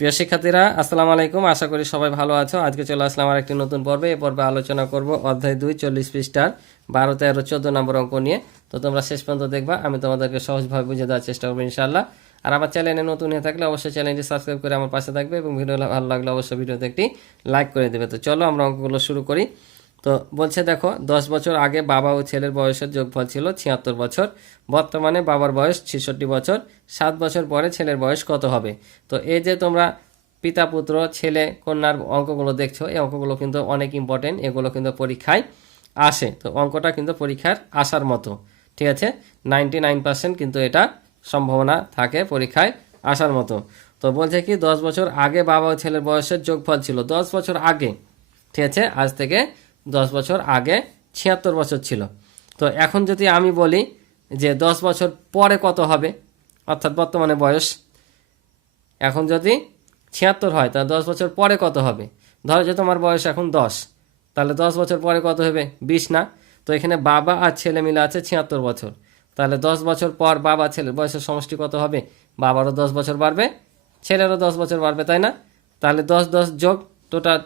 প্রিয় শিক্ষার্থীরা, আসসালামু আলাইকুম। আশা করি সবাই ভালো আছো। আজকে চলে আসলাম আর একটি নতুন পর্বে। এই পর্বে আলোচনা করব অধ্যায় 2 40 পৃষ্ঠার 12, 13, 14 নম্বর অঙ্ক নিয়ে। তো তোমরা শেষ পর্যন্ত দেখবা, আমি তোমাদেরকে সহজভাবে বুঝিয়ে দেওয়ার চেষ্টা করবো ইনশাআল্লাহ। আর আমার চ্যানেলে নতুন হয়ে থাকলে অবশ্যই চ্যানেলটি সাবস্ক্রাইব করে আমার পাশে থাকবে এবং ভিডিও ভালো লাগলে অবশ্যই ভিডিওতে একটি লাইক করে দেবে। তো চলো আমরা অঙ্কগুলো শুরু করি। তো বলছে দেখো, 10 বছর আগে বাবা ও ছেলের বয়সের যোগফল ছিল 76 বছর। বর্তমানে বাবার বয়স 66 বছর। 7 বছর পরে ছেলের বয়স কত হবে? তো এই যে তোমরা পিতা পুত্র ছেলে কন্যার অঙ্কগুলো দেখছো, এই অঙ্কগুলো কিন্তু অনেক ইম্পর্টেন্ট। এগুলো কিন্তু পরীক্ষায় আসে। তো অঙ্কটা কিন্তু পরীক্ষার আসার মতো, ঠিক আছে। 99% কিন্তু এটা সম্ভাবনা থাকে পরীক্ষায় আসার মতো। তো বলছে কি, 10 বছর আগে বাবা ও ছেলের বয়সের যোগফল ছিল। 10 বছর আগে, ঠিক আছে, আজ থেকে 10 বছর আগে 76 বছর ছিল। তো এখন যদি আমি বলি যে 10 বছর পরে কত হবে, অর্থাৎ বর্তমানে বয়স এখন যদি 76 হয়, তাহলে 10 বছর পরে কত হবে? ধরো যে তোমার বয়স এখন 10, তাহলে 10 বছর পরে কত হবে? 20 না? তো এখানে বাবা আর ছেলে মিলে আছে 76 বছর। তাহলে 10 বছর পর বাবা ছেলের বয়সের সমষ্টি কত হবে? বাবারও 10 বছর বাড়বে, ছেলেরও 10 বছর বাড়বে, তাই না? তাহলে 10 10 যোগ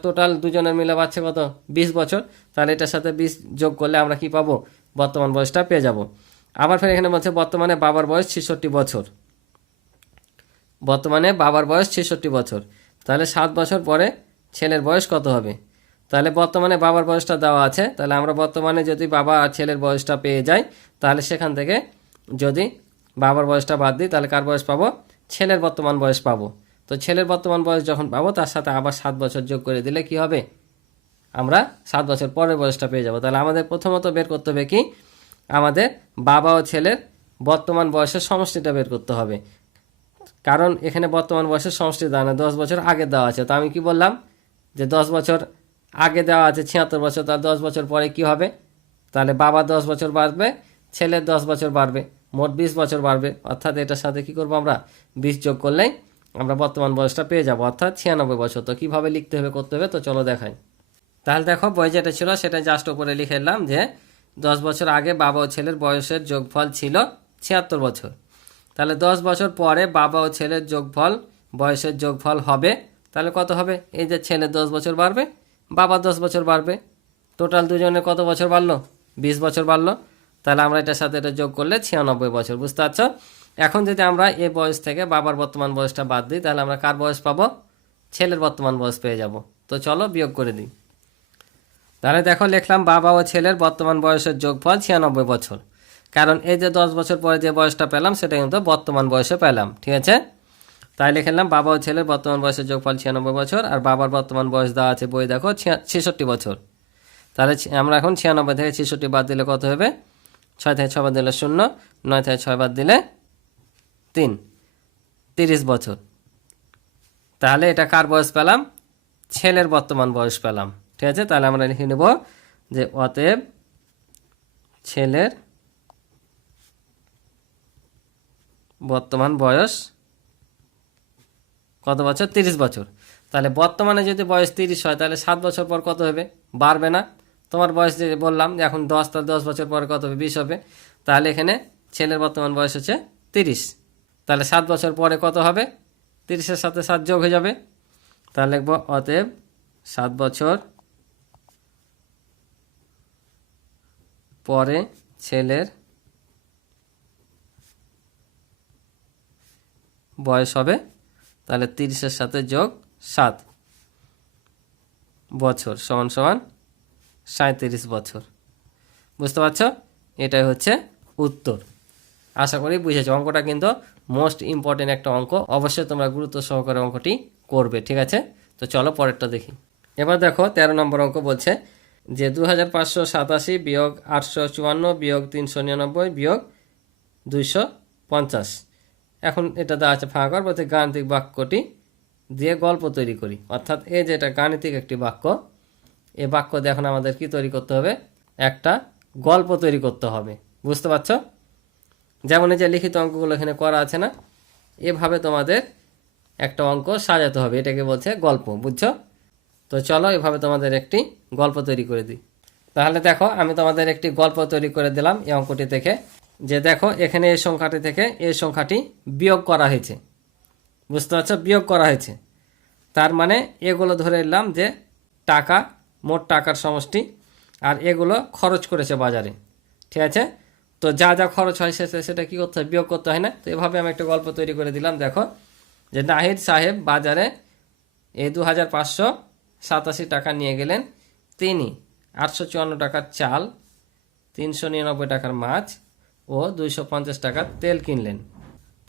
টোটাল দুজনের মিলে বাড়ছে কত? 20 বছর। তাহলে এটার সাথে 20 যোগ করলে আমরা কি পাবো? বর্তমান বয়সটা পেয়ে যাব। আবার ফের এখানে বলছে বর্তমানে বাবার বয়স 66 বছর। বর্তমানে বাবার বয়স 66 বছর। তাহলে 7 বছর পরে ছেলের বয়স কত হবে? তাহলে বর্তমানে বাবার বয়সটা দেওয়া আছে, তাহলে আমরা বর্তমানে যদি বাবা আর ছেলের বয়সটা পেয়ে যাই, তাহলে সেখান থেকে যদি বাবার বয়সটা বাদ দিই, তাহলে কার বয়স পাবো? ছেলের বর্তমান বয়স পাবো। তো ছেলের বর্তমান বয়স যখন পাবো, তার সাথে আবার 7 বছর যোগ করে দিলে কি হবে? আমরা 7 বছর পরের বয়সটা পেয়ে যাব। তাহলে আমাদের প্রথমত বের করতে হবে কি, আমাদের বাবা ও ছেলের বর্তমান বয়সের সমষ্টিটা বের করতে হবে। কারণ এখানে বর্তমান বয়সের সমষ্টি দেওয়া না, 10 বছর আগে দেওয়া আছে। তো আমি কি বললাম যে 10 বছর আগে দেওয়া আছে 76 বছর, তাহলে 10 বছর পরে কি হবে? তাহলে বাবা 10 বছর বাড়বে, ছেলের 10 বছর বাড়বে, মোট 20 বছর বাড়বে। অর্থাৎ এটার সাথে কি করবো আমরা? 20 যোগ করলেই আমরা বর্তমান বয়সটা পেয়ে যাব, অর্থাৎ 96 বছর। তো কীভাবে লিখতে হবে করতে হবে, তো চলো দেখাই। তাহলে দেখো, বই যেটা ছিল সেটা জাস্ট উপরে লিখে এলাম যে 10 বছর আগে বাবা ও ছেলের বয়সের যোগফল ছিল 76 বছর। তাহলে 10 বছর পরে বাবা ও ছেলের যোগফল বয়সের যোগফল হবে। তাহলে কত হবে? এই যে ছেলে 10 বছর বাড়বে, বাবা 10 বছর বাড়বে, টোটাল দুজনের কত বছর বাড়লো? 20 বছর বাড়লো। তাহলে আমরা এটার সাথে এটা যোগ করলে 96 বছর। বুঝতে পারছো? এখন যদি আমরা এই বয়স থেকে বাবার বর্তমান বয়সটা বাদ দিই, তাহলে আমরা কার বয়স পাবো? ছেলের বর্তমান বয়স পেয়ে যাব। তো চলো বিয়োগ করে দিই। তাহলে দেখো, লিখলাম বাবা ও ছেলের বর্তমান বয়সের যোগফল 96 বছর। কারণ এই যে 10 বছর পরে যে বয়সটা পেলাম, সেটা কিন্তু বর্তমান বয়সে পেলাম, ঠিক আছে। তাই লিখলাম বাবা ও ছেলের বর্তমান বয়সের যোগফল 96 বছর, আর বাবার বর্তমান বয়স দেওয়া আছে বই দেখো 66 বছর। তাহলে আমরা এখন 96 থেকে 66 বাদ দিলে কত হবে? 6 থেকে 6 বাদ দিলে 0, 9 থেকে 6 বাদ দিলে 3, 30 বছর। তাহলে এটা কার বয়স পেলাম? ছেলের বর্তমান বয়স পেলাম, ঠিক আছে। তাহলে আমরা লিখে নেব যে অতএব ছেলের বর্তমান বয়স কত বছর? 30 বছর। তাহলে বর্তমানে যদি বয়স 30 হয়, তাহলে 7 বছর পর কত হবে? বাড়বে না? তোমার বয়স যে বললাম যে এখন 10, তাহলে 10 বছর পরে কত হবে? 20 হবে। তাহলে এখানে ছেলের বর্তমান বয়স হচ্ছে 30। তাহলে 7 বছর পরে কত হবে? 30-এর সাথে 7 যোগ হয়ে যাবে। তাহলে লিখব অতএব 7 বছর পরে ছেলের বয়স হবে, তাহলে 30-এর সাথে যোগ 7 বছর সমান সমান 37 বছর। বুঝতে পারছো? এটাই হচ্ছে উত্তর। আশা করি বুঝেছো। অঙ্কটা কিন্তু মোস্ট ইম্পর্টেন্ট একটা অঙ্ক, অবশ্যই তোমরা গুরুত্ব সহকারে অঙ্কটি করবে, ঠিক আছে। তো চলো পরেরটা দেখি। এবার দেখো 13 নম্বর অঙ্ক বলছে যে 2587 বিয়োগ 854 বিয়োগ 399 বিয়োগ 250। এখন এটা দেওয়া আছে ফাঁকা ঘর, বলতে গাণিতিক বাক্যটি দিয়ে গল্প তৈরি করি। অর্থাৎ এই যে এটা গাণিতিক একটি বাক্য, এই বাক্য দিয়ে এখন আমাদের কি তৈরি করতে হবে? একটা গল্প তৈরি করতে হবে। বুঝতে পারছো? যেমন এই যে লিখিত অঙ্কগুলো এখানে করা আছে না, এভাবে তোমাদের একটা অঙ্ক সাজাতে হবে, এটাকে বলছে গল্প। বুঝছো? তো চলো এভাবে তোমাদের একটি গল্প তৈরি করে দিই। তাহলে দেখো, আমি তোমাদের একটি গল্প তৈরি করে দিলাম এই অঙ্কটি থেকে। যে দেখো, এখানে এই সংখ্যাটি থেকে এই সংখ্যাটি বিয়োগ করা হয়েছে। বুঝতে পারছো? বিয়োগ করা হয়েছে। তার মানে এগুলো ধরে নিলাম যে টাকা, মোট টাকার সমষ্টি, আর এগুলো খরচ করেছে বাজারে। ঠিক আছে, তো যা যা খরচ হয় সেটা কী করতে হয়, বিয়োগ করতে হয় না? তো এভাবে আমি একটা গল্প তৈরি করে দিলাম। দেখো যে নাহিদ সাহেব বাজারে এই 2587 টাকা নিয়ে গেলেন। তিনি 854 টাকার চাল, 399 টাকার মাছ ও 250 টাকার তেল কিনলেন।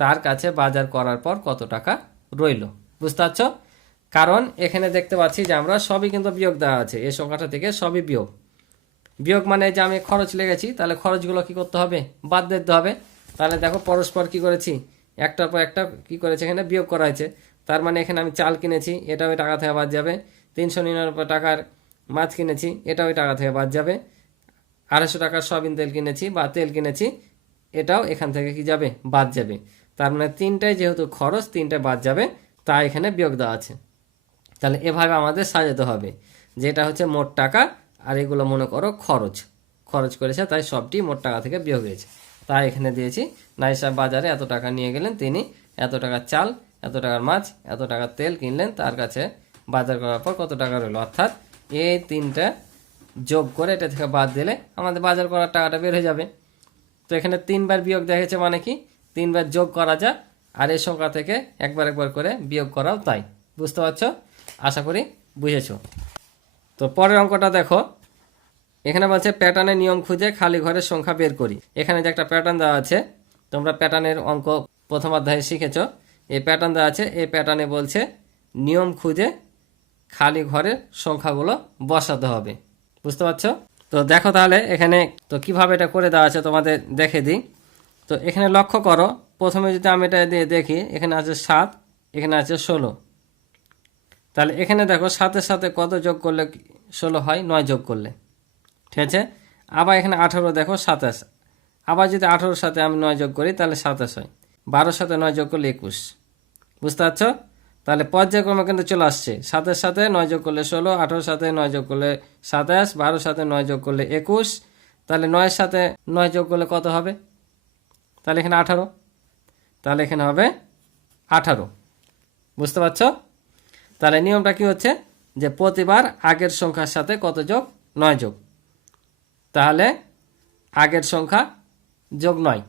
তার কাছে বাজার করার পর কত টাকা রইল? বুঝতে পারছো? কারণ এখানে দেখতে পাচ্ছি যে আমরা সবই কিন্তু বিয়োগ দেওয়া আছে, এই সংখ্যাটা থেকে সবই বিয়োগ। বিয়োগ মানে যে আমি খরচ লেগেছি, তাহলে খরচগুলো কি করতে হবে, বাদ দিতে হবে। তাহলে দেখো পরস্পর কি করেছি, একটার পর একটা কি করেছে, এখানে বিয়োগ করা হয়েছে। তার মানে এখানে আমি চাল কিনেছি, এটা ওই টাকা থেকে বাদ যাবে। 399 টাকার মাছ কিনেছি, এটা ওই টাকা থেকে বাদ যাবে। 250 টাকার সয়াবিন তেল কিনেছি বা তেল কিনেছি, এটাও এখান থেকে কি যাবে, বাদ যাবে। তার মানে তিনটায় যেহেতু খরচ, তিনটায় বাদ যাবে, তা এখানে বিয়োগ দেওয়া আছে। তাহলে এভাবে আমাদের সাজাতে হবে, যেটা হচ্ছে মোট টাকা, আর এগুলো মনে করো খরচ, খরচ করেছে, তাই সবটি মোট টাকা থেকে বিয়োগ হয়েছে। তাই এখানে দিয়েছি নাহিদ সাহেব বাজারে এত টাকা নিয়ে গেলেন, তিনি এত টাকার চাল, এত টাকার মাছ, এত টাকার তেল কিনলেন, তার কাছে বাজার করার পর কত টাকা রইল। অর্থাৎ এই তিনটা যোগ করে এটা থেকে বাদ দিলে আমাদের বাজার করার টাকাটা বের হয়ে যাবে। তো এখানে 3বার বিয়োগ দেখেছে, মানে কি 3বার যোগ করা যায়, আর এই সংখ্যা থেকে একবার একবার করে বিয়োগ করাও তাই। বুঝতে পারছো? আশা করি বুঝেছো। তো পরের অঙ্কটা দেখো, এখানে বলছে প্যাটার্নের নিয়ম খুঁজে খালি ঘরের সংখ্যা বের করি। এখানে যে একটা প্যাটার্ন দেওয়া আছে, তোমরা প্যাটার্নের অঙ্ক প্রথম অধ্যায়ে শিখেছো। এই প্যাটার্ন দেওয়া আছে, এই প্যাটার্নে বলছে নিয়ম খুঁজে খালি ঘরের সংখ্যাগুলো বসাতে হবে। বুঝতে পারছো? তো দেখো তাহলে এখানে তো কিভাবে এটা করে দেওয়া আছে তোমাদের দেখে দিই। তো এখানে লক্ষ্য করো, প্রথমে যদি আমি এটা দিয়ে দেখি, এখানে আছে 7, এখানে আছে 16। তাহলে এখানে দেখো 7-এর সাথে কত যোগ করলে 16 হয়, 9 যোগ করলে। ঠিক আছে, আবার এখানে 18 দেখো 27, আবার যদি 18-র সাথে আমি 9 যোগ করি তাহলে 27 হয়। 12-র সাথে 9 যোগ করলে 21। বুঝতে পারছো? তাহলে পর্যায়ক্রমে কিন্তু চলে আসছে, 7-এর সাথে 9 যোগ করলে 16, 18-র সাথে 9 যোগ করলে 27, 12-র সাথে 9 যোগ করলে 21। তাহলে 9-এর সাথে 9 যোগ করলে কত হবে? তাহলে এখানে 18, তাহলে এখানে হবে 18। বুঝতে পারছো? তাহলে নিয়মটা কি হচ্ছে যে প্রতিবার আগের সংখ্যার সাথে কত যোগ, 9 যোগ। তাহলে আগের সংখ্যা যোগ 9।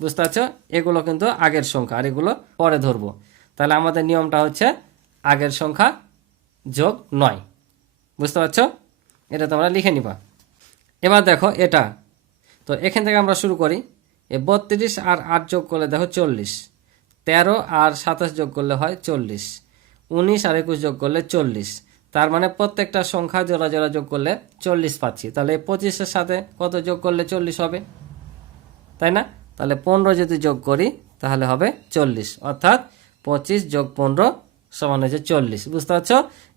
বুঝতে পারছো? এগুলো কিন্তু আগের সংখ্যা, আর এগুলো পরে ধরবো। তাহলে আমাদের নিয়মটা হচ্ছে আগের সংখ্যা যোগ 9। বুঝতে পারছো? এটা তোমরা লিখে নিবা। এবার দেখো এটা, তো এখান থেকে আমরা শুরু করি। 32 আর 8 যোগ করলে দেখো 40, 13 আর 27 যোগ করলে হয় 40, 19 আর 21 যোগ করলে 40। তার মানে প্রত্যেকটা সংখ্যা জোড়া জোড়া যোগ করলে 40 পাচ্ছি। তাহলে 25-এর সাথে কত যোগ করলে 40 হবে, তাই না? তাহলে 15 যদি যোগ করি তাহলে হবে 40, অর্থাৎ 25 যোগ 15 সমান হচ্ছে 40। বুঝতে পারছো?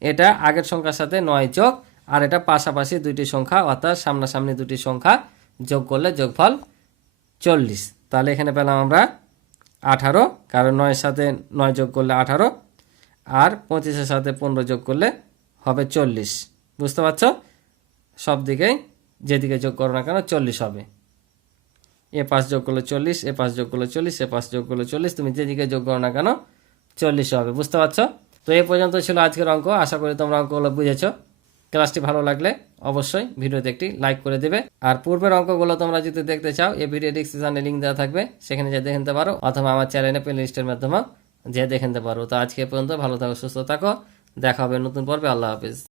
এটা আগের সংখ্যার সাথে 9 যোগ, আর এটা পাশাপাশি দুইটি সংখ্যা, অর্থাৎ সামনাসামনি দুটি সংখ্যা যোগ করলে যোগফল 40। তাহলে এখানে পেলাম আমরা 18, কারণ 9-এর সাথে 9 যোগ করলে 18, আর 25-এর সাথে 15 যোগ করলে হবে 40। বুঝতে পারছো? সব দিকেই যেদিকে যোগ করো না কেন 40 হবে। এ 5 যোগ করলে 40, এ 5 যোগ করলে 40, এ 5 যোগ করলে 40, তুমি যেদিকে যোগ করো না কেন 40 হবে। বুঝতে পারছো? তো এই পর্যন্ত ছিল আজকের অঙ্ক। আশা করি তোমরা অঙ্কগুলো বুঝেছো। ক্লাসটি ভালো লাগলে অবশ্যই ভিডিওতে একটি লাইক করে দেবে। আর পূর্বের অঙ্কগুলো তোমরা যদি দেখতে চাও, এই ভিডিও ডিসক্রিপশনে লিঙ্ক দেওয়া থাকবে, সেখানে যে দেখে নিতে পারো, অথবা আমার চ্যানেলে প্লে লিস্টের মাধ্যমে যে দেখে নিতে পারো। তো আজকে পর্যন্ত ভালো থাকো, সুস্থ থাকো, দেখা হবে নতুন পর্বে। আল্লাহ হাফিজ।